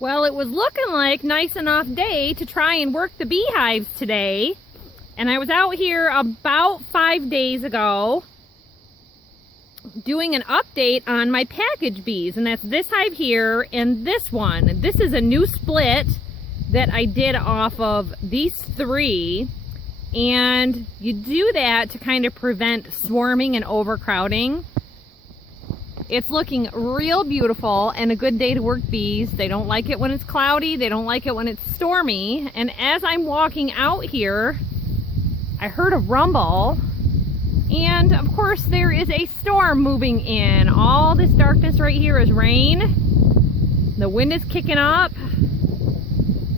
Well, it was looking like nice enough day to try and work the beehives today. And I was out here about 5 days ago doing an update on my package bees. And that's this hive here and this one. This is a new split that I did off of these three. And you do that to kind of prevent swarming and overcrowding. It's looking real beautiful and a good day to work bees. They don't like it when it's cloudy. They don't like it when it's stormy. And as I'm walking out here, I heard a rumble. And of course there is a storm moving in. All this darkness right here is rain. The wind is kicking up.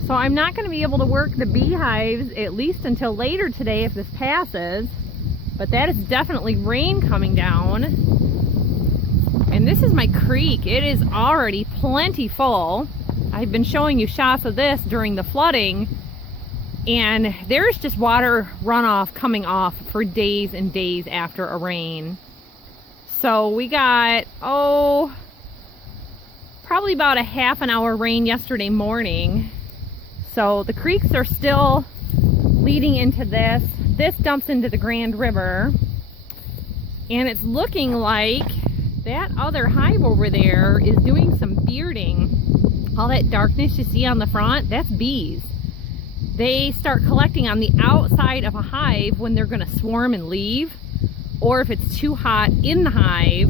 So I'm not going to be able to work the beehives at least until later today if this passes. But that is definitely rain coming down. And this is my creek. It is already plenty full. I've been showing you shots of this during the flooding, and there's just water runoff coming off for days and days after a rain. So we got, probably about a half an hour rain yesterday morning. So the creeks are still leading into this. This dumps into the Grand River, and it's looking like that other hive over there is doing some bearding. All that darkness you see on the front, that's bees. They start collecting on the outside of a hive when they're going to swarm and leave, or if it's too hot in the hive.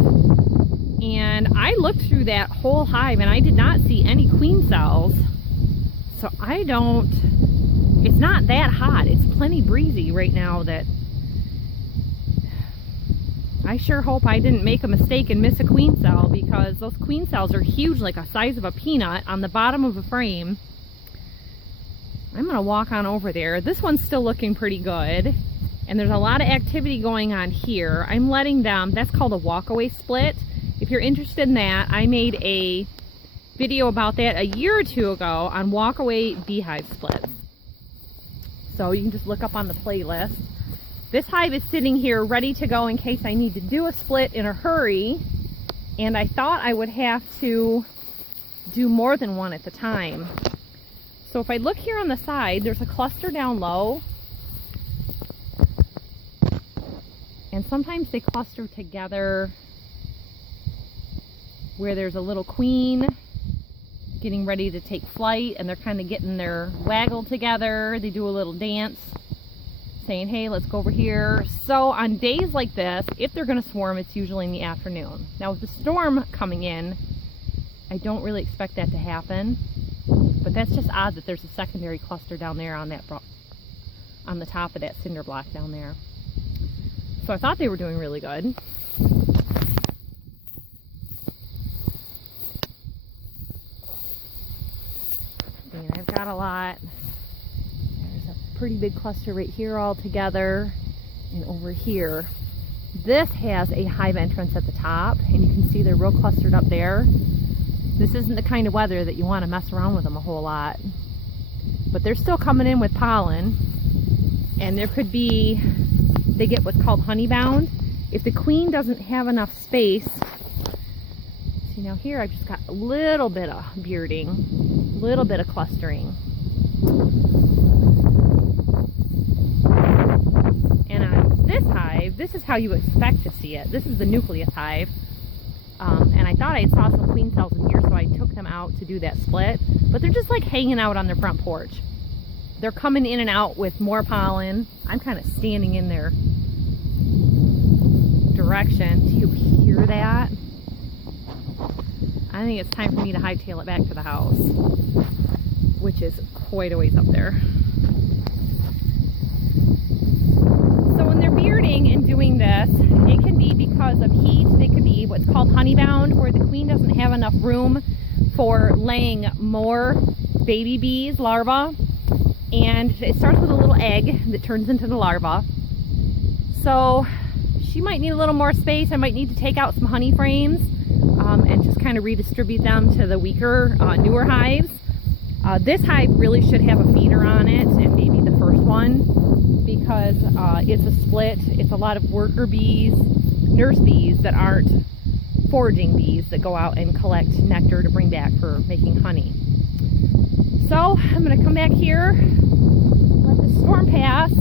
And I looked through that whole hive and I did not see any queen cells. So it's not that hot. It's plenty breezy right now. That I sure hope I didn't make a mistake and miss a queen cell, because those queen cells are huge, like the size of a peanut on the bottom of a frame. I'm gonna walk on over there. This one's still looking pretty good, and there's a lot of activity going on here. I'm letting them, that's called a walkaway split. If you're interested in that, I made a video about that a year or two ago on walkaway beehive splits. So you can just look up on the playlist. This hive is sitting here ready to go in case I need to do a split in a hurry, and I thought I would have to do more than one at the time. So if I look here on the side, there's a cluster down low, and sometimes they cluster together where there's a little queen getting ready to take flight, and they're kind of getting their waggle together. They do a little dance, saying, hey, let's go over here. So on days like this, if they're going to swarm, it's usually in the afternoon. Now with the storm coming in, I don't really expect that to happen, but that's just odd that there's a secondary cluster down there on the top of that cinder block down there. So I thought they were doing really good. And I've got a lot. Pretty big cluster right here all together, and over here this has a hive entrance at the top, and you can see they're real clustered up there. This isn't the kind of weather that you want to mess around with them a whole lot, but they're still coming in with pollen, and there could be, they get what's called honeybound. If the queen doesn't have enough space, see now here I've just got a little bit of bearding, a little bit of clustering. This hive, this is how you expect to see it. This is the nucleus hive, and I thought I saw some queen cells in here, so I took them out to do that split, but they're just like hanging out on their front porch. They're coming in and out with more pollen. I'm kind of standing in their direction. Do you hear that? I think it's time for me to hightail it back to the house, which is quite a ways up there. Bearding and doing this, it can be because of heat. They could be what's called honeybound, where the queen doesn't have enough room for laying more baby bees, larvae, and it starts with a little egg that turns into the larva. So she might need a little more space. I might need to take out some honey frames and just kind of redistribute them to the weaker, newer hives. This hive really should have a feeder on it, and maybe the first one, because it's a split. It's a lot of worker bees, nurse bees that aren't foraging bees that go out and collect nectar to bring back for making honey. So I'm going to come back here, let the storm pass.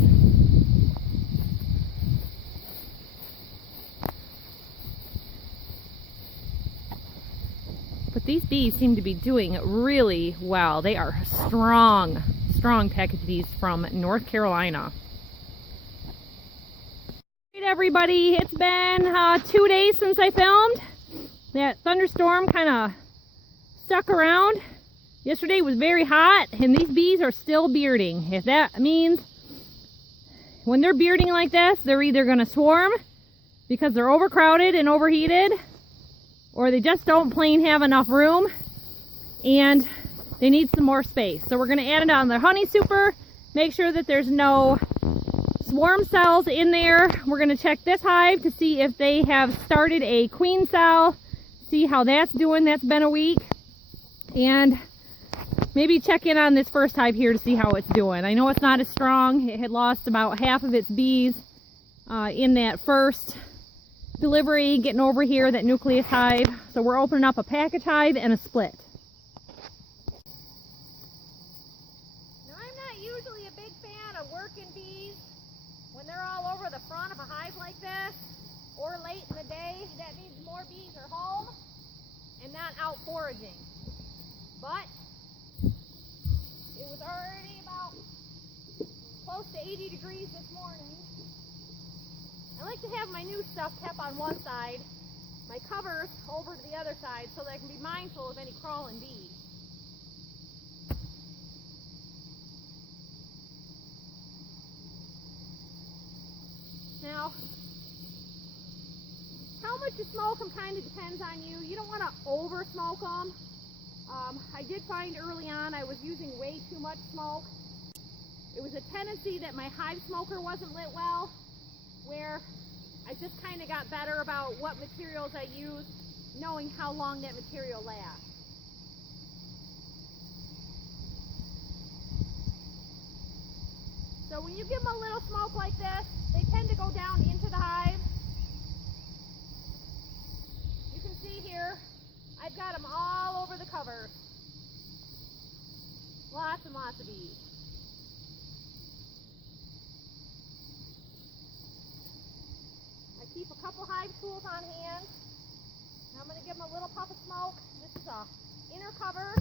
But these bees seem to be doing really well. They are strong package bees from North Carolina. Hey everybody, it's been 2 days since I filmed. That thunderstorm kind of stuck around. Yesterday was very hot and these bees are still bearding. If that means when they're bearding like this, they're either going to swarm because they're overcrowded and overheated, or they just don't plain have enough room and they need some more space. So we're going to add it on the honey super, make sure that there's no swarm cells in there. We're going to check this hive to see if they have started a queen cell, see how that's doing. That's been a week. And maybe check in on this first hive here to see how it's doing. I know it's not as strong. It had lost about half of its bees in that first delivery, getting over here, that nucleus hive. So we're opening up a package hive and a split. Now, I'm not usually a big fan of working bees when they're all over the front of a hive like this, or late in the day. That means more bees are home and not out foraging. But it was already about close to 80 degrees this morning. I like to have my new stuff kept on one side, my covers over to the other side, so that I can be mindful of any crawling bees. Now, how much you smoke them kind of depends on you. You don't want to over smoke them. I did find early on I was using way too much smoke. It was a tendency that my hive smoker wasn't lit well, where I just kind of got better about what materials I use, knowing how long that material lasts. So when you give them a little smoke like this, they tend to go down into the hive. You can see here, I've got them all over the cover. Lots and lots of bees. I keep a couple hive tools on hand. Now I'm going to give them a little puff of smoke. This is a inner cover.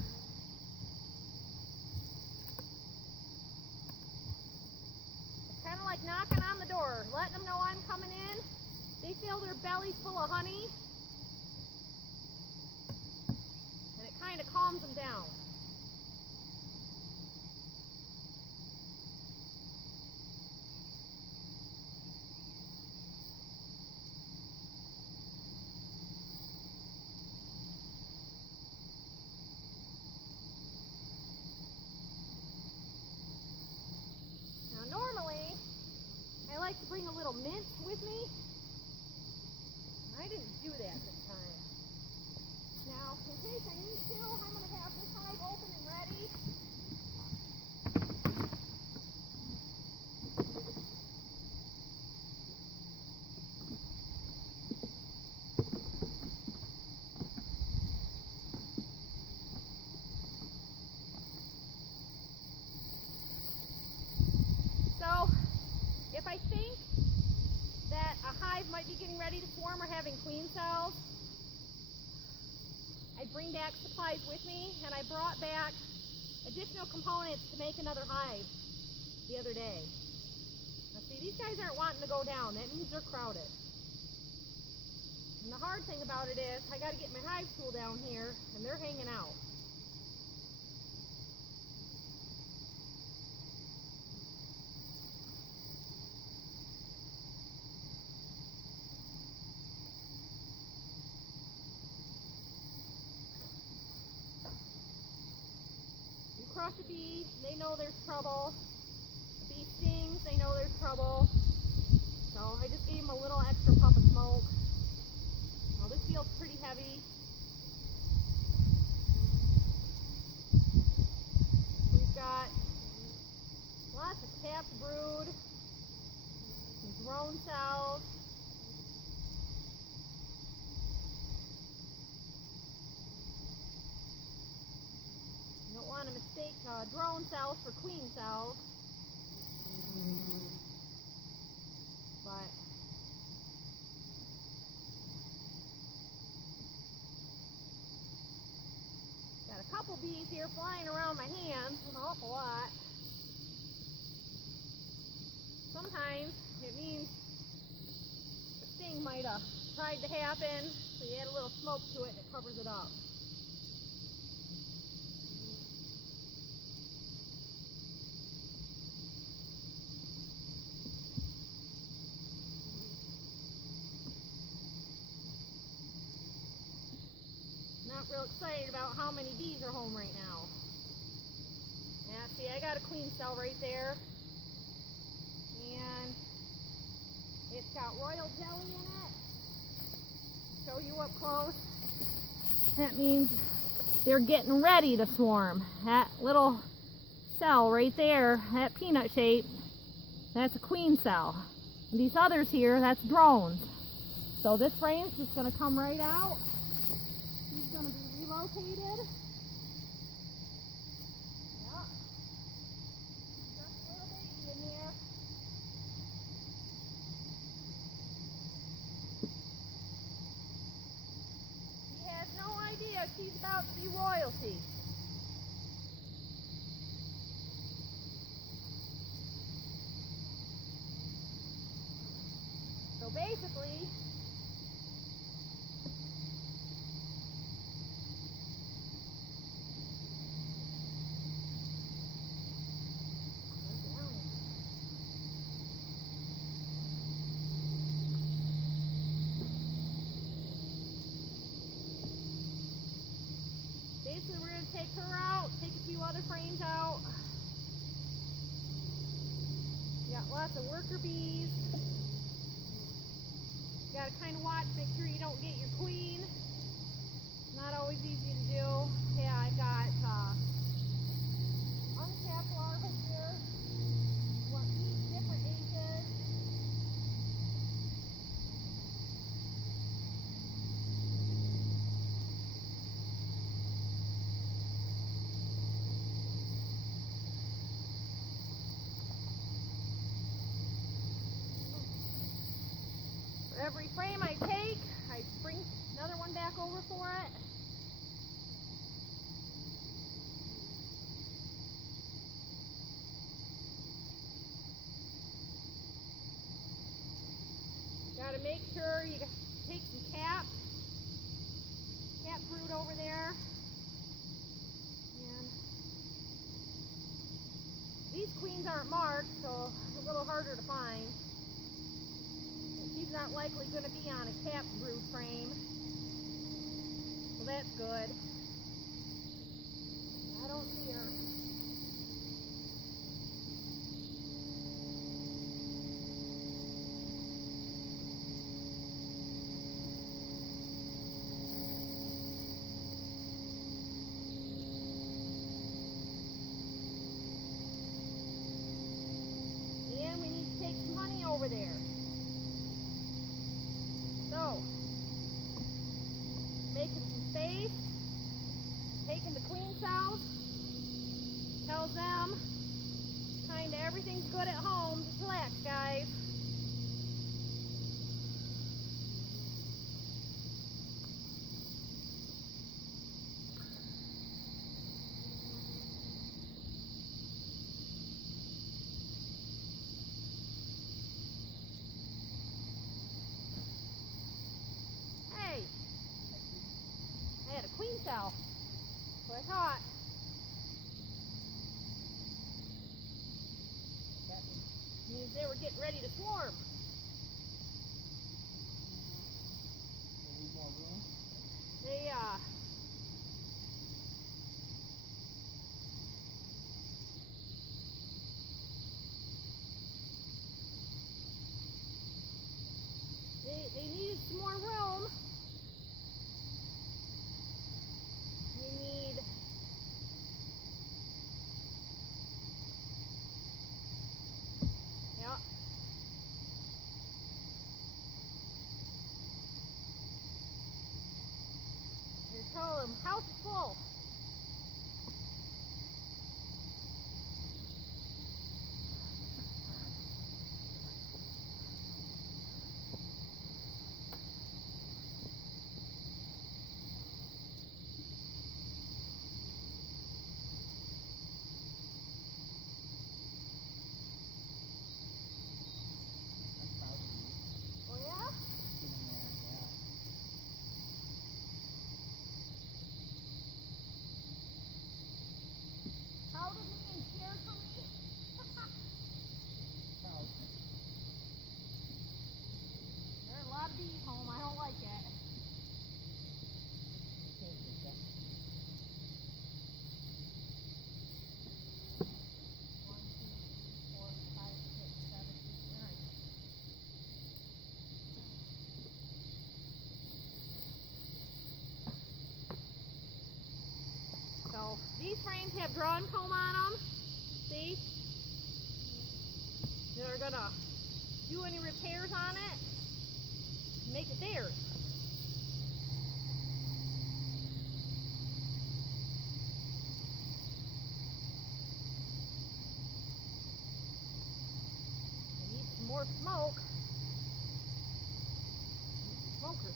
It's kind of like knocking on the door, letting them know I'm coming in. They feel their bellies full of honey, and it kind of calms them down. Normally, I like to bring a little mint with me. I didn't do that this time. Now, in case I need to, I'm going to have this hive open and ready. If I think that a hive might be getting ready to swarm or having queen cells, I bring back supplies with me, and I brought back additional components to make another hive the other day. Now see, these guys aren't wanting to go down. That means they're crowded. And the hard thing about it is I got to get my hive tool down here, and they're hanging out. Crush a bee, they know there's trouble. A bee stings, they know there's trouble. So I just gave them a little extra puff of smoke. Now this feels pretty heavy. We've got lots of capped brood, some drone cells. You don't want them mistake drone cells for queen cells. But got a couple bees here flying around my hands, an awful lot. Sometimes it means a sting might have tried to happen, so you add a little smoke to it and it covers it up. Not real excited about how many bees are home right now. Yeah, see, I got a queen cell right there. And it's got royal jelly in it. Show you up close. That means they're getting ready to swarm. That little cell right there, that peanut shape, that's a queen cell. And these others here, that's drones. So this frame's just going to come right out. He's going to be relocated. Yeah. Just a little baby in there. He has no idea she's about to be royalty. So basically, we're going to take her out, take a few other frames out. Got lots of worker bees. Got to kind of watch, make sure you don't get your queen. Not always easy to do. Yeah, I've got uncapped larvae here. What each different ages. For every frame I take, I bring another one back over for it. Got to make sure you take some cat brood over there. And these queens aren't marked, so it's a little harder to find. She's not likely going to be on a cat brood frame. Well, that's good. I don't see her. And we need to take some honey over there. So, making some space, taking the queen cells, tells them kind of everything's good at home. Just relax, guys. Hey, I had a queen cell. So I thought. Means they were getting ready to swarm. They needed some more room. We need They tell them house is full. frames have drawn comb on them. See? They're gonna do any repairs on it, make it theirs. I need some more smoke. Smokers.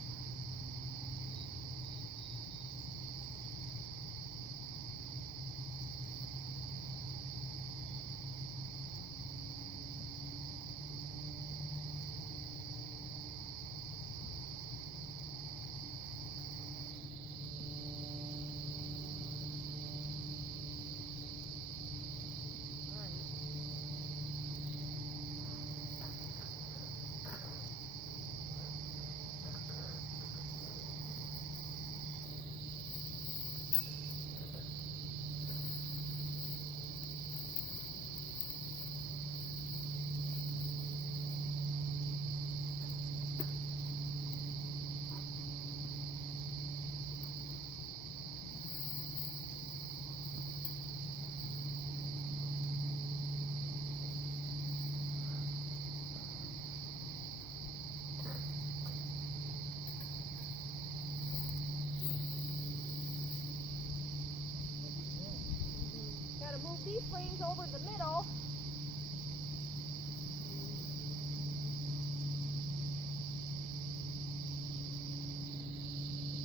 Move these frames over the middle.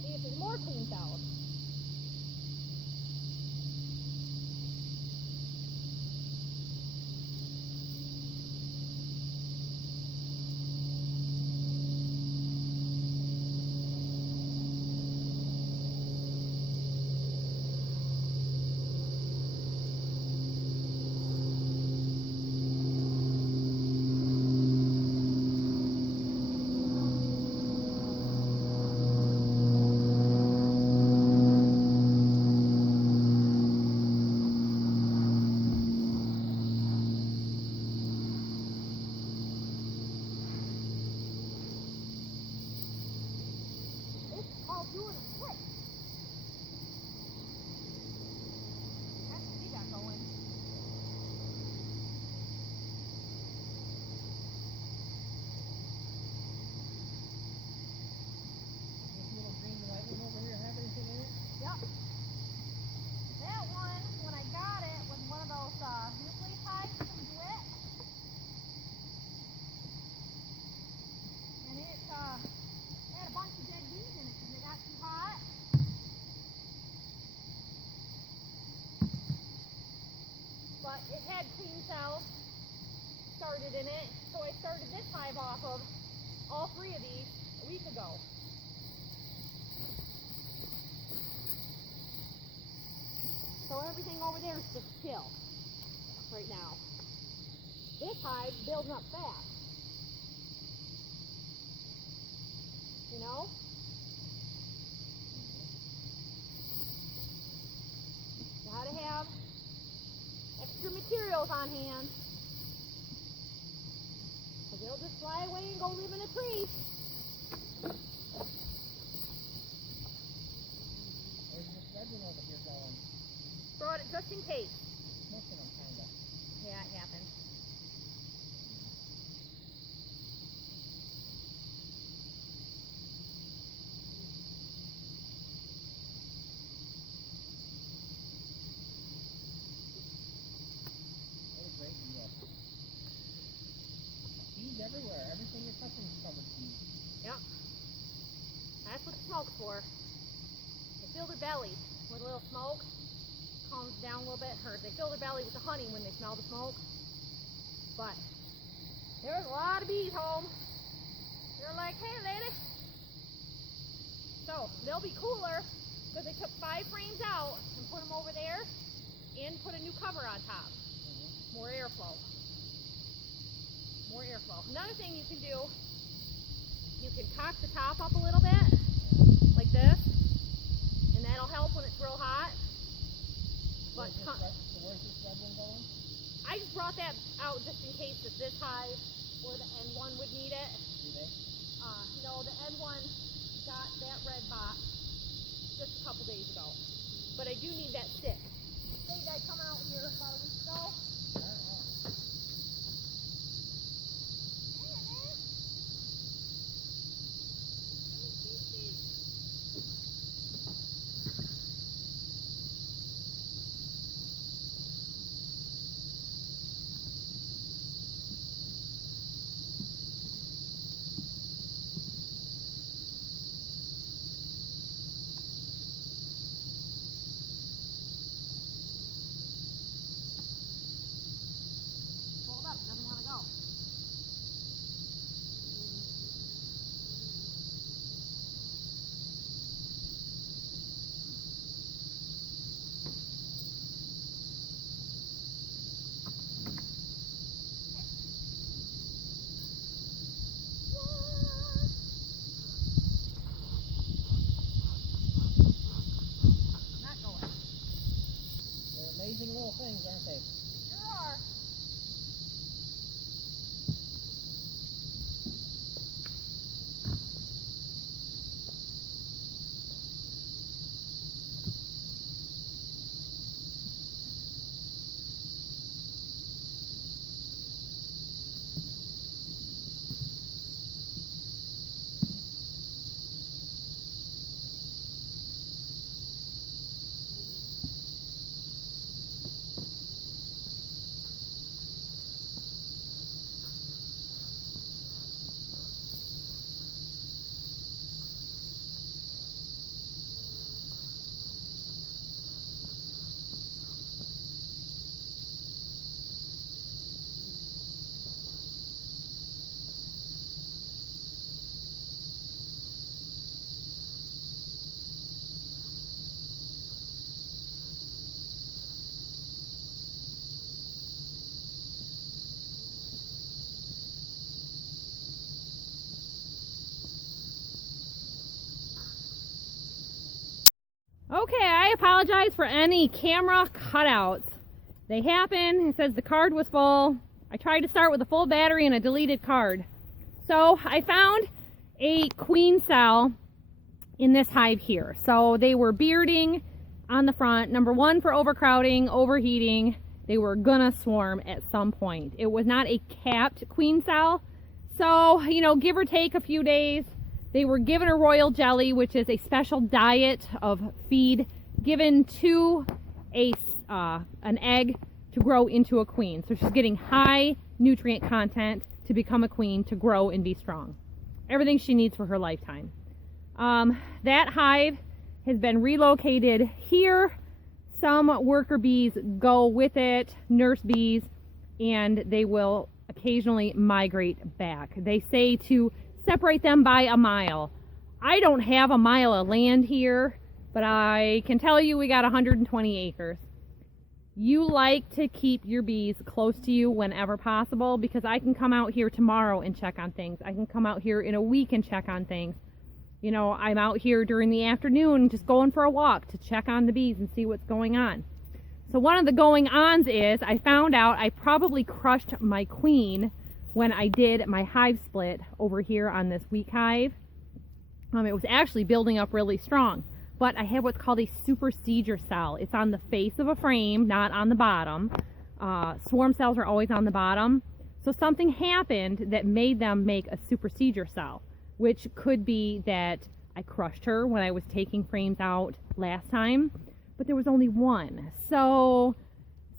See if there's more clean towels. Doing a split. Have to see that going. This little green and white one over here have anything in it? Yep. That one, when I got it, was one of those nucleus hives from DeWitt. And it had a bunch of dead bees in it because they got too hot. But it had clean cells started in it, so I started this hive off of all three of these a week ago. So everything over there is just chill right now. This hive's building up fast. You know? Gotta have extra materials on hand. Because they'll just fly away and go live in a tree. There's this red one over here going. Brought it just in case. Missing them, kinda. Yeah, it happened. What a great deal. Bees everywhere. Everything you're touching is covered with bees. Yep. That's what the smoke's for. They fill their belly with a little smoke. Calms down a little bit. Or they fill their belly with the honey when they smell the smoke. But there's a lot of bees home. They're like, hey lady. So they'll be cooler because they took 5 frames out and put them over there and put a new cover on top. More airflow. More airflow. Another thing you can do, you can cock the top up a little bit, like this, and that'll help when it's real hot. But Where's this red one going? I just brought that out just in case that this hive or the N1 would need it. Do they? No, the N1 got that red box just a couple days ago. But I do need that stick. little things, aren't they? Sure are. Okay, I apologize for any camera cutouts. They happen. It says the card was full. I tried to start with a full battery and a deleted card. So I found a queen cell in this hive here. So they were bearding on the front. Number one, for overcrowding, overheating. They were gonna swarm at some point. It was not a capped queen cell. So, you know, give or take a few days. They were given a royal jelly, which is a special diet of feed given to an egg to grow into a queen. So she's getting high nutrient content to become a queen, to grow and be strong. Everything she needs for her lifetime. That hive has been relocated here. Some worker bees go with it, nurse bees, and they will occasionally migrate back. They say to separate them by a mile. I don't have a mile of land here, but I can tell you we got 120 acres. You like to keep your bees close to you whenever possible, because I can come out here tomorrow and check on things. I can come out here in a week and check on things. You know, I'm out here during the afternoon just going for a walk to check on the bees and see what's going on. So one of the going-ons is I found out I probably crushed my queen when I did my hive split over here on this weak hive. It was actually building up really strong, but I have what's called a supersedure cell. It's on the face of a frame, not on the bottom. Swarm cells are always on the bottom. So something happened that made them make a supersedure cell, which could be that I crushed her when I was taking frames out last time, but there was only one. So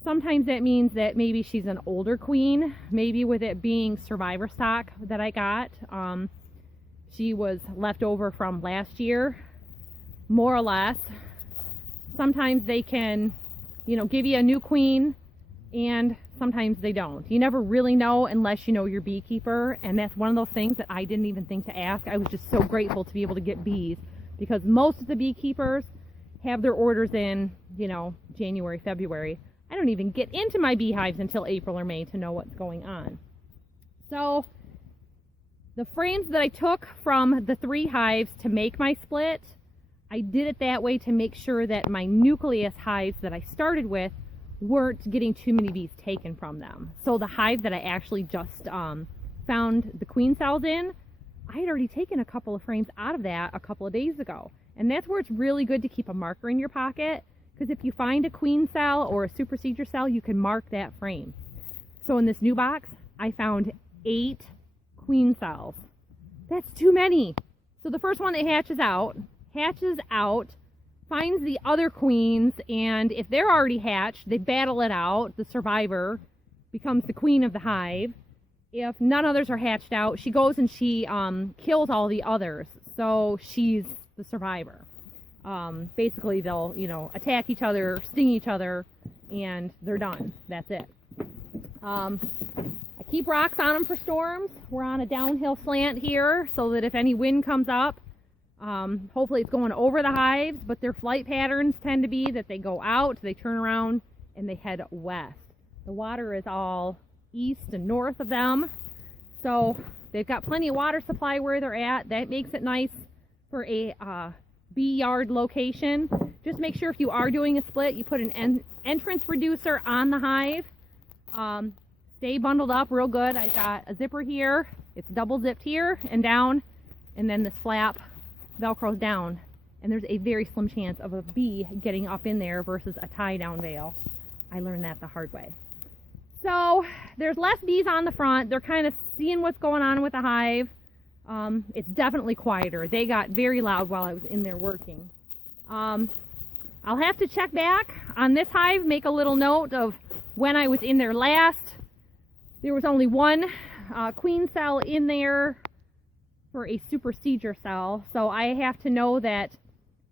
sometimes that means that maybe she's an older queen, maybe with it being survivor stock that I got. She was left over from last year, more or less. Sometimes they can, you know, give you a new queen, and sometimes they don't. You never really know unless you know your beekeeper, and that's one of those things that I didn't even think to ask. I was just so grateful to be able to get bees, because most of the beekeepers have their orders in, you know, January, February. I don't even get into my beehives until April or May to know what's going on. So the frames that I took from the 3 hives to make my split, I did it that way to make sure that my nucleus hives that I started with weren't getting too many bees taken from them. So the hive that I actually just found the queen cells in, I had already taken a couple of frames out of that a couple of days ago. And that's where it's really good to keep a marker in your pocket, because if you find a queen cell or a supersedure cell, you can mark that frame. So in this new box, I found 8 queen cells. That's too many. So the first one that hatches out, finds the other queens, and if they're already hatched, they battle it out. The survivor becomes the queen of the hive. If none others are hatched out, she goes and she kills all the others. So she's the survivor. Basically, they'll, you know, attack each other, sting each other, and they're done. That's it. I keep rocks on them for storms. We're on a downhill slant here, so that if any wind comes up, hopefully it's going over the hives, but their flight patterns tend to be that they go out, they turn around, and they head west. The water is all east and north of them, so they've got plenty of water supply where they're at. That makes it nice for a bee yard location. Just make sure if you are doing a split, you put an entrance reducer on the hive. Stay bundled up real good. I've got a zipper here. It's double zipped here and down, and then this flap velcros down. And there's a very slim chance of a bee getting up in there versus a tie down veil. I learned that the hard way. So there's less bees on the front. They're kind of seeing what's going on with the hive. It's definitely quieter. They got very loud while I was in there working. I'll have to check back on this hive, make a little note of when I was in there last. There was only one queen cell in there for a supersedure cell, so I have to know that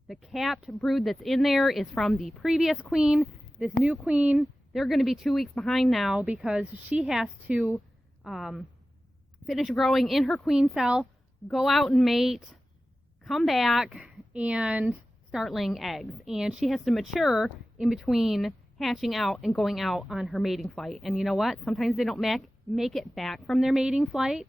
the capped brood that's in there is from the previous queen. This new queen, they're going to be 2 weeks behind now because she has to finish growing in her queen cell, go out and mate, come back, and start laying eggs. And she has to mature in between hatching out and going out on her mating flight. And you know what? Sometimes they don't make it back from their mating flight.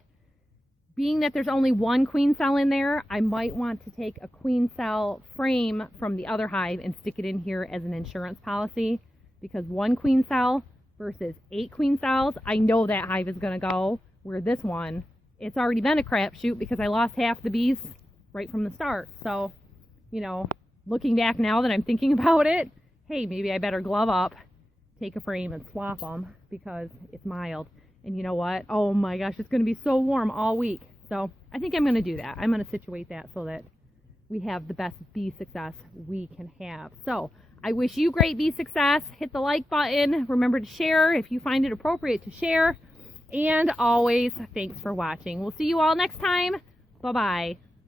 Being that there's only one queen cell in there, I might want to take a queen cell frame from the other hive and stick it in here as an insurance policy, because one queen cell versus 8 queen cells, I know that hive is going to go, where this one, it's already been a crapshoot because I lost half the bees right from the start. So, you know, looking back now that I'm thinking about it, hey, maybe I better glove up, take a frame and swap them because it's mild. And you know what? Oh my gosh, it's going to be so warm all week. So I think I'm going to do that. I'm going to situate that so that we have the best bee success we can have. So I wish you great bee success. Hit the like button. Remember to share if you find it appropriate to share. And always, thanks for watching. We'll see you all next time. Bye-bye.